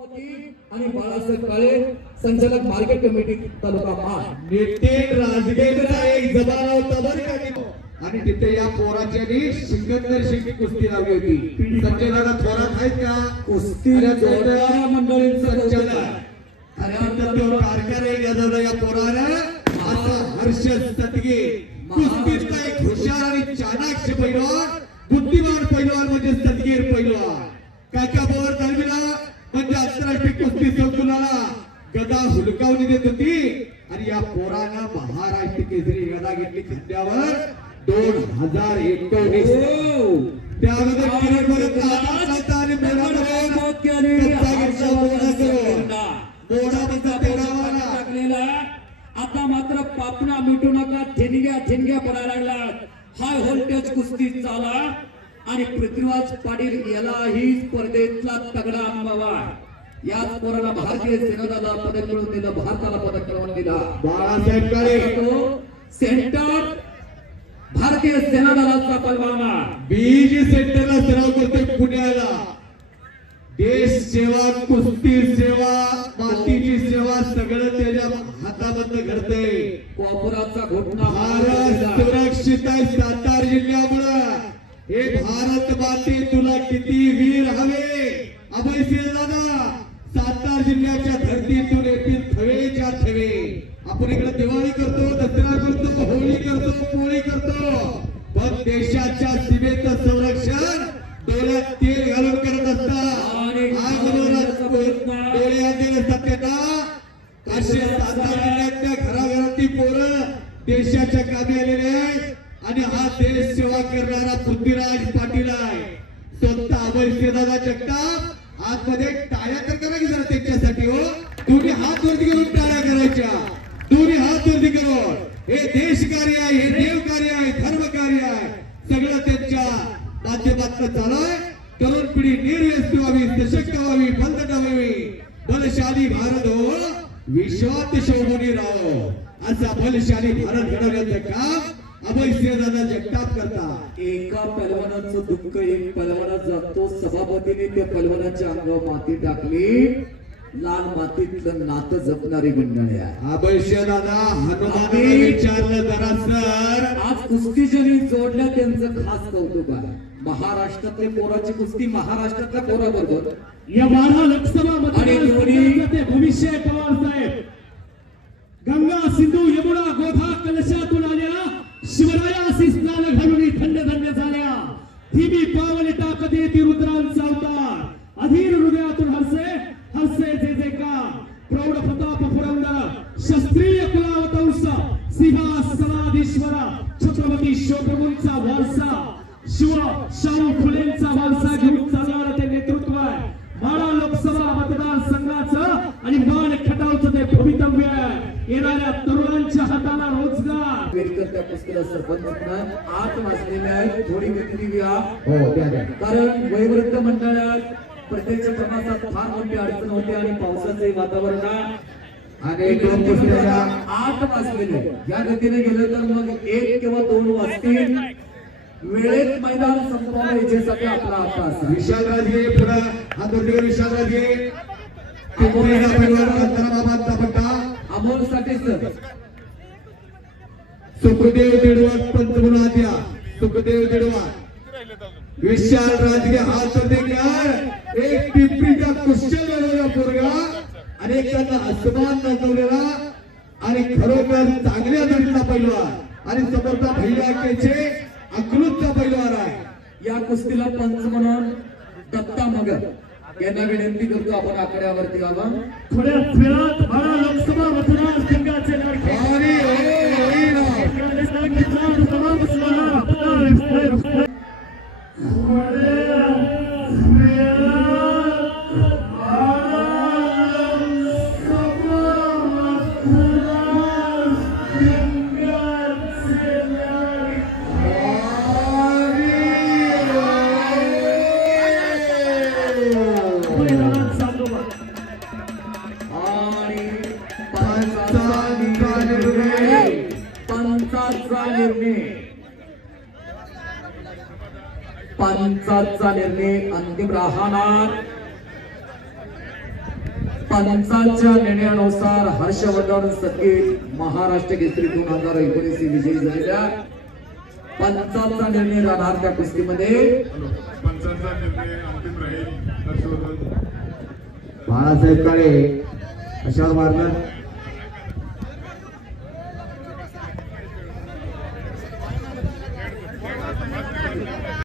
सभापती आणि बाळासाहेब काळे संचालक मार्केट कमिटी तालुका महाड नितीन राजगेचा एक जमाना होता बरं का आणि तिथे या पोराच्यानी सिकंदर शेखी कुस्ती लावली होती. संजय दादा थोरात आहेत का कुस्ती जोडणाऱ्या मंडळींचं संचालक खऱ्या अर्थाने कारखाने गाजवला या पोरानं. असा हर्ष सतगे कुस्तीतला एक हुशार आणि चाणाक्ष पैलवान बुद्धिमान पैलवान म्हणजे सतगीर पैलवान काका पवार दरमिला म्हणजे आंतरराष्ट्रीय कुस्ती संकुलाला गदा हुलकावणी देत होती आणि या पोरानं महाराष्ट्र केसरी गदा घेतली खांद्यावर 2019. त्यामध्ये किरण भरत आणि टाकलेला. आता मात्र पापणा मिटू नका, ठिणग्या पडायला लागला. हाय व्होल्टेज कुस्ती चाला आणि पृथ्वीराज पाटील यालाही स्पर्धेतला तगडा अनुभव. याच पोराला भारतीय सेनाला पदक मिळवून दिलं, भारताला पदक मिळवून दिला. बाळासाहेब काळे सेंटर भारतीय सेना दलाचा पलवाना बीज सेंटरला सराव करतोय पुण्याला. देश सेवा कुस्ती सेवा मातीची सेवा सगळं त्याच्या हातामध्ये घडतंय. कोपराचा घोटणा भारत सुरक्षित आहे सातारा जिल्ह्यामुळे. हे भारत माते तुला किती वीर हवे अभयसिंह दादा. सातारा जिल्ह्याच्या धरतीतून येतील थवेच्या थवे. आपण इकडे दिवाळी करतो, दसरा करतो, होळी करतो, पोळी करतो, पण देशाच्या सीमेचं संरक्षण डोळ्यात तेल घालून करत असतात. डोळ्यातील सत्यता असे सातारा जिल्ह्यातल्या घराघरातली पोरं देशाच्या कामी आलेले आहेत आणि हा देश सेवा करणारा पृथ्वीराज पाटील आहे. स्वतः अभयसिंहदादा जगताप आतमध्ये टाळ्या तर करा की जरा त्यांच्यासाठी. हो दोन्ही हात वरती करून टाळ्या करायच्या, दोन्ही हात वरती करून. हे देश कार्य आहे, हे देव कार्य आहे, धर्म कार्य आहे, सगळं त्यांच्या माध्यमातून चालू आहे. तरुण पिढी निर्व्यस्त व्हावी, सशक्त व्हावी, बलदार व्हावी, बलशाली भारत हो विश्वात शोभून राहो. असा बलशाली भारत घडवण्याचं काम अभयसिंहदादा जगताप करतात. एका पलवानाचं दुःख एक पलवानात जातो. सभापतीने त्या पलवानाच्या अंगावर माती टाकली. लाल मातीतलं नातं जपणारी मंडळी आहे. अभयसिंहदादा हनुमानाला विचारलं जरा सर आज कुस्ती ज्यांनी जोडल्या त्यांचं खास कौतुक आहे. महाराष्ट्रातले पोराची कुस्ती महाराष्ट्रातल्या पोराबरोबर या 12 लोकसभा मतदारसंघाचे भविष्य पवार साहेब. गंगा सिंधू यमुना गोधा कलशातून आल्या, शिवरायासी स्नान घालून थंड झाल्या. धीमी पावले टाकत येती रुद्रांचा अवतार. अधीर हृदयातून हरसे जे का प्रौढ प्रताप पुरंदर शास्त्रीय कुलावतंस सिंहासनाधीश्वरा छत्रपती शिवप्रभूंचा वारसा शाहू फुलेंचा वारसा घेऊन चालणारं ते नेतृत्व आहे. माढा लोकसभा मतदारसंघाचं आणि मान खटावचं ते भवितव्य आहे. येणाऱ्या तरुणांच्या हाताला रोजगार. त्या कुस्तीला सरपंच आत वाचलेले आहेत. थोडी गती द्या कारण वयोवृद्ध मंडळात प्रत्येक प्रवासात फार मोठी अडचण होते आणि पावसाचे वातावरण आणि दोन कुस्त्या आत वाचलेले. या गतीने गेलं तर मग 1 किंवा 2 वाजतील. वेळेत मैदान संपवणं याच्यासाठी आपला अभ्यास. विशाल राजे पुढे हात वरती कर. विशाल राजे अमोल साठी सर सुखदेव दिडवार पंचमुला द्या. सुखदेव दिडवार विशाल राजगे हात वरती कर. एक पिंपरीचा कुशल झालेला पोरगा अनेकांना अस्मान नजवलेला आणि खरोखर चांगल्या दर्जाचा पैलवान आणि समर्थ भैयाचे अकृतचा पैलवान आहे. या कुस्तीला पंच म्हणून दत्ता मगर यांना विनंती करतो आपण आकड्यावरती यावं. थोड्याच वेळात 12 लोकसभा मतदारसंघाचे लाडके पंचाचा निर्णय अंतिम राहणार. पंचांच्या निर्णयानुसार हर्षवर्धन सत्ते महाराष्ट्र केसरी 2019 विजयी झालेल्या पंचांचा निर्णय राहणार त्या कुस्तीमध्ये पंचांचा निर्णय अंतिम राहील. हर्षवर्धन बाळासाहेब काळे अशावर मारणार